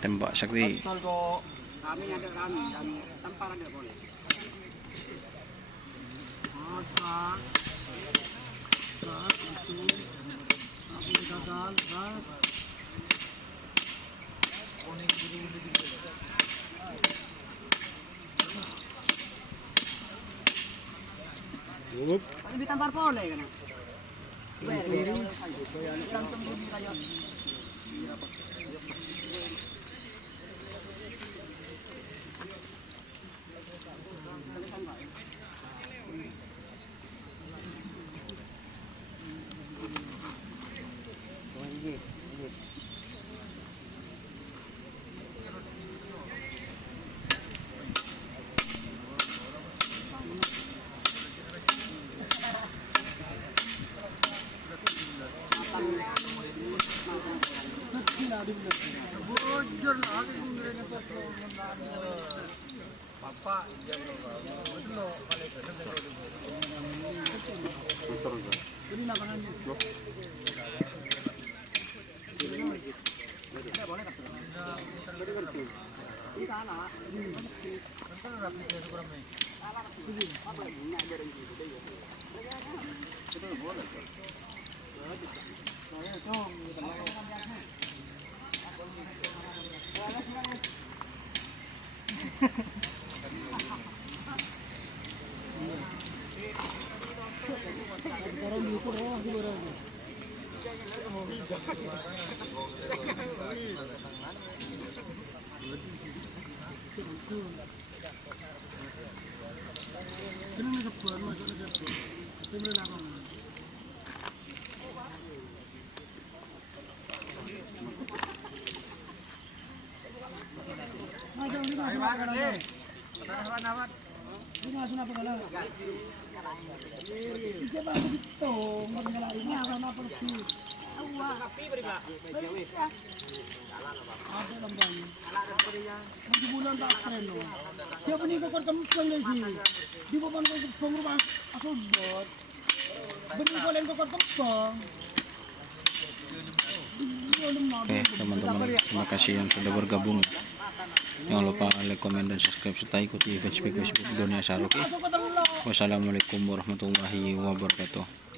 Tembak sakti. Kami ada kami tamparan tidak boleh. Lebih tampar boleh kan? Oke teman-teman, terima kasih yang sudah bergabung. Jangan lupa like, comment, dan subscribe serta ikuti Facebook Dunia Saruki. Wassalamualaikum warahmatullahi wabarakatuh.